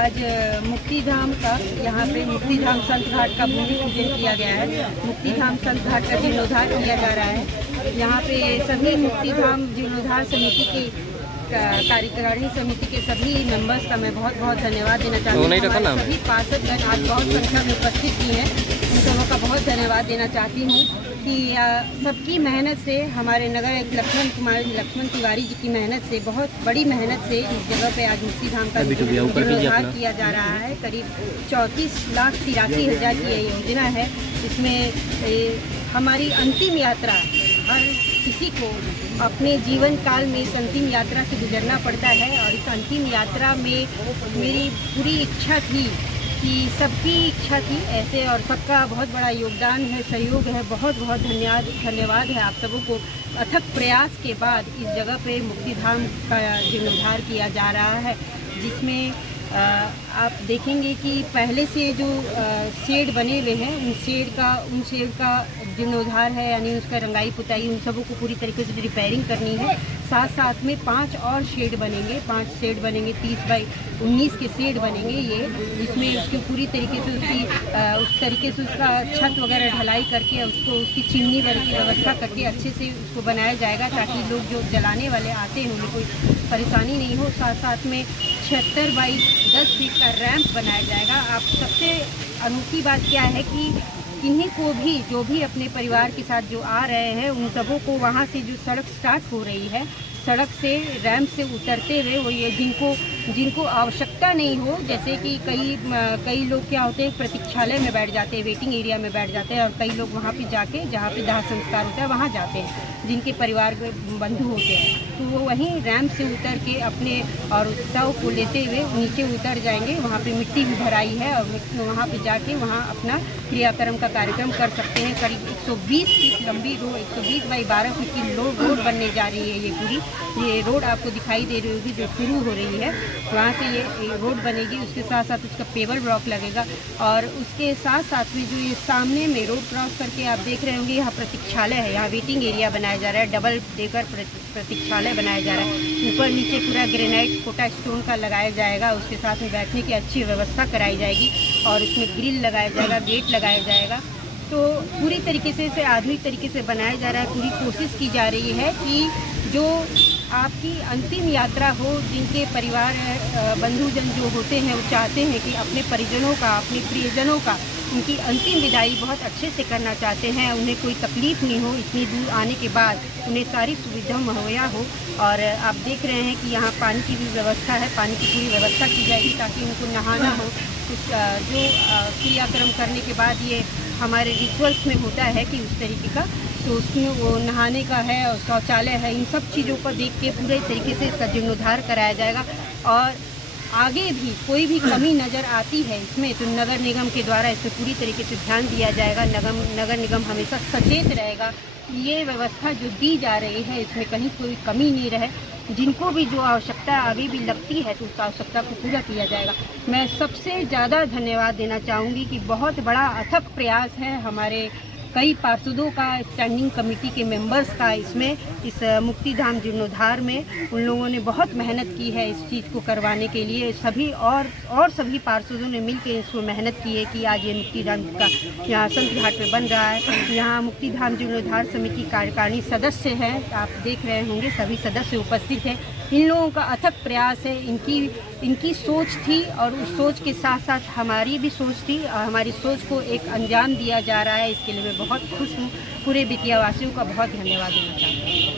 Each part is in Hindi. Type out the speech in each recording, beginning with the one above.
आज मुक्तिधाम का यहाँ पे मुक्तिधाम संत घाट का भूमि पूजन किया गया है। मुक्तिधाम संत घाट का जीर्णोद्धार किया जा रहा है। यहाँ पे सभी मुक्तिधाम जीर्णोद्धार समिति के कार्यकारिणी समिति के सभी मेंबर्स का मैं बहुत बहुत धन्यवाद देना चाहती हूँ। सभी पार्षदगण आज बहुत संख्या में उपस्थित भी हैं, उन सबों का बहुत धन्यवाद देना चाहती हूँ कि सबकी मेहनत से हमारे नगर एक लक्ष्मण तिवारी जी की मेहनत से, बहुत बड़ी मेहनत से इस जगह पे आज मुक्तिधाम का जीर्णोद्धार किया जा रहा है। करीब 34,83,000 की ये योजना है। इसमें हमारी अंतिम यात्रा, हर किसी को अपने जीवन काल में इस अंतिम यात्रा से गुजरना पड़ता है और इस अंतिम यात्रा में मेरी पूरी इच्छा थी कि सबकी इच्छा थी ऐसे, और सबका बहुत बड़ा योगदान है, सहयोग है। बहुत बहुत धन्यवाद है आप सबों को। अथक प्रयास के बाद इस जगह पे मुक्तिधाम का जीर्णोद्धार किया जा रहा है, जिसमें आप देखेंगे कि पहले से जो शेड बने हुए हैं उन शेड का जीर्णोद्धार है, यानी उसका रंगाई पुताई उन सबों को पूरी तरीके से रिपेयरिंग करनी है। साथ साथ में 5 और शेड बनेंगे, 5 शेड बनेंगे, 30 बाई 19 के शेड बनेंगे ये, जिसमें उसकी पूरी तरीके से उस तरीके से उसका छत वगैरह ढलाई करके उसकी चिमनी वगैरह की व्यवस्था करके अच्छे से उसको बनाया जाएगा, ताकि लोग जो जलाने वाले आते हैं उन्हें कोई परेशानी नहीं हो। साथ साथ में 76 बाई 10 फीट का रैंप बनाया जाएगा। आप सबसे अनोखी बात क्या है कि किन्हीं को भी, जो भी अपने परिवार के साथ जो आ रहे हैं, उन सबों को वहाँ से जो सड़क स्टार्ट हो रही है, सड़क से रैंप से उतरते हुए वो ये जिनको आवश्यकता नहीं हो, जैसे कि कई लोग क्या होते हैं प्रतीक्षालय में बैठ जाते हैं, वेटिंग एरिया में बैठ जाते हैं, और कई लोग वहाँ पे जाके जहाँ पे दाह संस्कार होता है वहाँ जाते हैं, जिनके परिवार के बंधु होते हैं, तो वो वहीं रैंप से उतर के अपने और उत्सव को लेते हुए नीचे उतर जाएंगे। वहाँ पे मिट्टी भी भराई है और वहाँ पे जाके वहाँ अपना क्रियाक्रम का कार्यक्रम कर सकते हैं। करीब 120 फीट लंबी रोड, 120 बाई 12 फीट की रोड बनने जा रही है। ये पूरी ये रोड आपको दिखाई दे रही होगी जो शुरू हो रही है, वहाँ से ये रोड बनेगी। उसके साथ साथ उसका पेवर ब्लॉक लगेगा, और उसके साथ साथ में जो ये सामने में रोड क्रॉस करके आप देख रहे होंगे, यहाँ प्रतीक्षालय है, यहाँ वेटिंग एरिया बनाया जा रहा है, डबल डेकर प्रतीक्षालय बनाया जा रहा है। ऊपर नीचे पूरा ग्रेनाइट कोटा स्टोन का लगाया जाएगा, उसके साथ में बैठने की अच्छी व्यवस्था कराई जाएगी, और उसमें ग्रिल लगाया जाएगा, गेट लगाया जाएगा। तो पूरी तरीके से इसे आधुनिक तरीके से बनाया जा रहा है। पूरी कोशिश की जा रही है कि जो आपकी अंतिम यात्रा हो, जिनके परिवार बंधुजन जो होते हैं वो चाहते हैं कि अपने परिजनों का, अपने प्रियजनों का, उनकी अंतिम विदाई बहुत अच्छे से करना चाहते हैं, उन्हें कोई तकलीफ़ नहीं हो, इतनी दूर आने के बाद उन्हें सारी सुविधा मुहैया हो। और आप देख रहे हैं कि यहाँ पानी की भी व्यवस्था है, पानी की पूरी व्यवस्था की जाएगी ताकि उनको नहाना हो। जो क्रियाक्रम करने के बाद ये हमारे रिचुअल्स में होता है कि उस तरीके का, तो उसमें वो नहाने का है और शौचालय है, इन सब चीज़ों को देख के पूरे तरीके से इसका जीर्णोद्धार कराया जाएगा। और आगे भी कोई भी कमी नज़र आती है इसमें, तो नगर निगम के द्वारा इसमें पूरी तरीके से ध्यान दिया जाएगा। नगर निगम हमेशा सचेत रहेगा कि ये व्यवस्था जो दी जा रही है इसमें कहीं कोई कमी नहीं रहे। जिनको भी जो आवश्यकता आगे भी लगती है तो उस आवश्यकता को पूरा किया जाएगा। मैं सबसे ज़्यादा धन्यवाद देना चाहूँगी कि बहुत बड़ा अथक प्रयास है हमारे कई पार्षदों का, स्टैंडिंग कमेटी के मेंबर्स का, इसमें इस मुक्तिधाम जीर्णोद्धार में उन लोगों ने बहुत मेहनत की है इस चीज़ को करवाने के लिए। सभी और सभी पार्षदों ने मिलकर इसको मेहनत की है कि आज ये मुक्तिधाम का यहाँ संत घाट पे बन रहा है। यहाँ मुक्तिधाम जीर्णोद्धार समिति कार्यकारिणी सदस्य हैं, आप देख रहे होंगे सभी सदस्य उपस्थित हैं। इन लोगों का अथक प्रयास है, इनकी सोच थी, और उस सोच के साथ साथ हमारी भी सोच थी, और हमारी सोच को एक अंजाम दिया जा रहा है। इसके लिए मैं बहुत खुश हूँ। पूरे बेतियावासियों का बहुत धन्यवाद देना चाहती हूँ।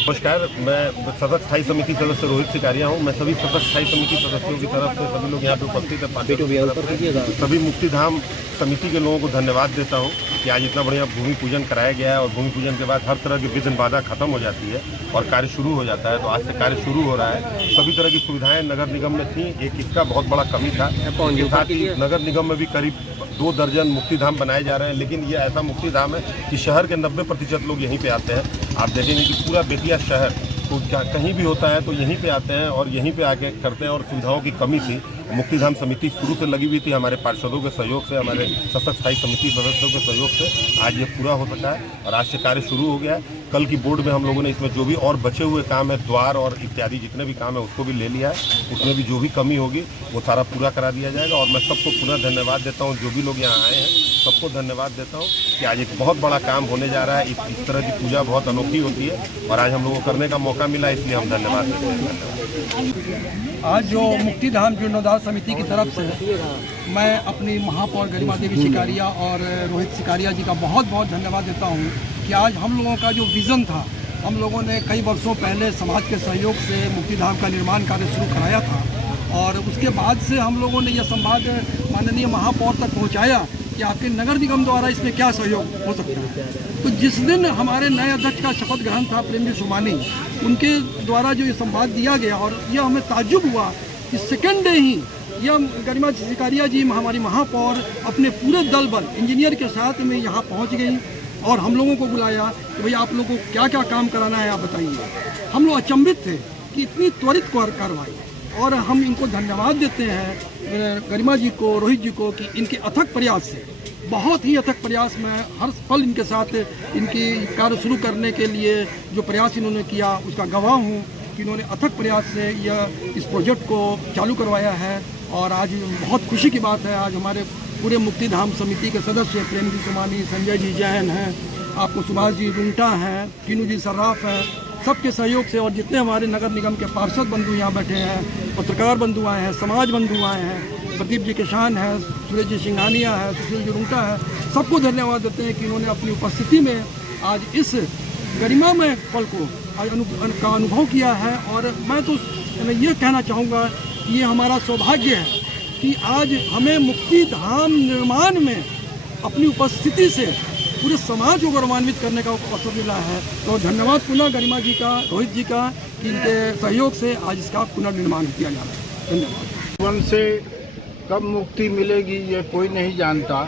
नमस्कार, मैं सतत स्थायी समिति सदस्य रोहित सिकारिया हूँ। मैं सभी सतत स्थायी समिति सदस्यों की तरफ से सभी लोग यहाँ पे उपस्थित हैं, सभी मुक्तिधाम समिति के लोगों को धन्यवाद देता हूँ कि आज इतना बढ़िया भूमि पूजन कराया गया है, और भूमि पूजन के बाद हर तरह की विघ्न बाधा खत्म हो जाती है और कार्य शुरू हो जाता है। तो आज से कार्य शुरू हो रहा है। सभी तरह की सुविधाएं नगर निगम में थी, एक इसका बहुत बड़ा कमी था। इसके साथ ही नगर निगम में भी करीब 2 दर्जन मुक्तिधाम बनाए जा रहे हैं, लेकिन ये ऐसा मुक्तिधाम है कि शहर के 90% लोग यहीं पे आते हैं। आप देखेंगे कि पूरा बेतिया शहर तो कहीं भी होता है तो यहीं पे आते हैं और यहीं पे आके करते हैं, और सुविधाओं की कमी थी। मुक्तिधाम समिति शुरू से लगी हुई थी, हमारे पार्षदों के सहयोग से, हमारे सतत स्थायी समिति सदस्यों के सहयोग से आज ये पूरा हो सका है और आज से कार्य शुरू हो गया है। कल की बोर्ड में हम लोगों ने इसमें जो भी और बचे हुए काम है, द्वार और इत्यादि जितने भी काम है उसको भी ले लिया है। उसमें भी जो भी कमी होगी वो सारा पूरा करा दिया जाएगा। और मैं सबको पुनः धन्यवाद देता हूँ, जो भी लोग यहाँ आए हैं सबको धन्यवाद देता हूँ कि आज एक बहुत बड़ा काम होने जा रहा है। इस तरह की पूजा बहुत अनोखी होती है और आज हम लोगों को करने का मौका मिला, इसलिए हम धन्यवाद देते हैं। आज जो मुक्तिधाम जीर्णोद्धार समिति की तरफ से मैं अपनी महापौर गरिमा देवी शिकारिया और रोहित शिकारिया जी का बहुत बहुत धन्यवाद देता हूँ कि आज हम लोगों का जो विज़न था, हम लोगों ने कई वर्षों पहले समाज के सहयोग से मुक्तिधाम का निर्माण कार्य शुरू कराया था और उसके बाद से हम लोगों ने यह संवाद माननीय महापौर तक पहुँचाया कि आपके नगर निगम द्वारा इसमें क्या सहयोग हो सकता है। तो जिस दिन हमारे नए अध्यक्ष का शपथ ग्रहण था प्रेमजी सोमानी, उनके द्वारा जो ये संवाद दिया गया और यह हमें ताज्जुब हुआ कि सेकेंड डे ही यह गरिमा शिकारिया जी हमारी महापौर अपने पूरे दल बल इंजीनियर के साथ में यहाँ पहुँच गई और हम लोगों को बुलाया कि भैया आप लोगों को क्या क्या काम कराना है आप बताइए। हम लोग अचंभित थे कि इतनी त्वरित कार्रवाई और हम इनको धन्यवाद देते हैं गरिमा जी को, रोहित जी को, कि इनके अथक प्रयास से, बहुत ही अथक प्रयास में हर पल इनके साथ इनकी कार्य शुरू करने के लिए जो प्रयास इन्होंने किया उसका गवाह हूँ कि इन्होंने अथक प्रयास से यह इस प्रोजेक्ट को चालू करवाया है। और आज बहुत खुशी की बात है, आज हमारे पूरे मुक्तिधाम समिति के सदस्य प्रेमजी सोमानी, संजय जी जैन हैं, आपको सुभाष जी रुंगटा हैं, टीनू जी सर्राफ हैं, सबके सहयोग से और जितने हमारे नगर निगम के पार्षद बंधु यहाँ बैठे हैं, पत्रकार बंधु आए हैं, समाज बंधु आए हैं, प्रदीप जी किसान हैं, सुरेश जी सिंघानिया है, सुशील जी रुंगटा है, सबको धन्यवाद देते हैं कि इन्होंने अपनी उपस्थिति में आज इस गरिमा में पल को का अनुभव किया है। और मैं तो ये कहना चाहूँगा कि ये हमारा सौभाग्य है कि आज हमें मुक्तिधाम निर्माण में अपनी उपस्थिति से पूरे समाज को गौरवान्वित करने का अवसर मिला है। तो धन्यवाद पुनः गरिमा जी का, रोहित जी का, कि इनके सहयोग से आज इसका पुनर्निर्माण किया जा रहा है। धन्यवाद। जीवन से कब मुक्ति मिलेगी ये कोई नहीं जानता,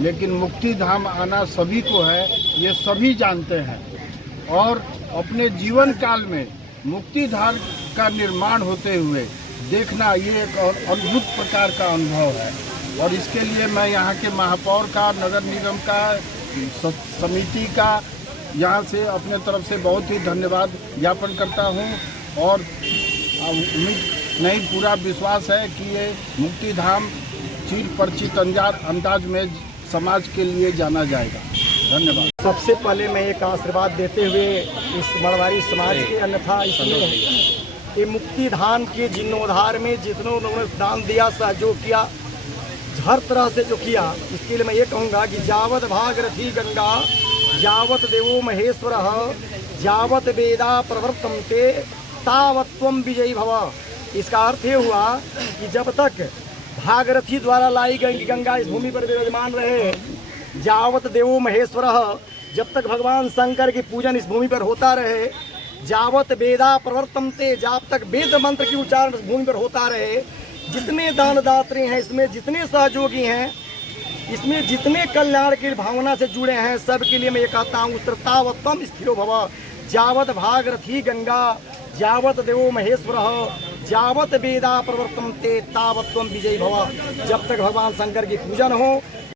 लेकिन मुक्तिधाम आना सभी को है, ये सभी जानते हैं। और अपने जीवन काल में मुक्तिधाम का निर्माण होते हुए देखना ये एक अद्भुत प्रकार का अनुभव है। और इसके लिए मैं यहाँ के महापौर का, नगर निगम का, समिति का यहाँ से अपने तरफ से बहुत ही धन्यवाद ज्ञापन करता हूँ। और उम्मीद नहीं, पूरा विश्वास है कि ये मुक्तिधाम चिर परिचित अंदाज में समाज के लिए जाना जाएगा। धन्यवाद। सबसे पहले मैं एक आशीर्वाद देते हुए इस मरवाड़ी समाज के, अन्यथा इसमें ये मुक्तिधाम के जीर्णोद्धार में जितने लोगों ने दान दिया, सहयोग किया, हर तरह से जो किया, इसके लिए मैं ये कहूँगा कि जावत भागरथी गंगा यावत देवो महेश्वर यावत वेदा प्रवर्तन्ते तावत त्वं विजयी भव। इसका अर्थ ये हुआ कि जब तक भागरथी द्वारा लाई गई गंगा इस भूमि पर विराजमान रहे, जावत देवो महेश्वर, जब तक भगवान शंकर की पूजन इस भूमि पर होता रहे, जावत वेदा प्रवर्तन्ते, जब तक वेद मंत्र की उच्चारण इस भूमि पर होता रहे, जितने दानदात्री हैं, इसमें जितने सहयोगी हैं, इसमें जितने कल्याण की भावना से जुड़े हैं, सब के लिए मैं ये कहता हूँ तावत्तम स्थिरो भव। जावत भागरथी गंगा यावत देवो महेश्वर जावत वेदा प्रवर्तन्ते तावत्त्वं विजयी भव। जब तक भगवान शंकर की पूजन हो,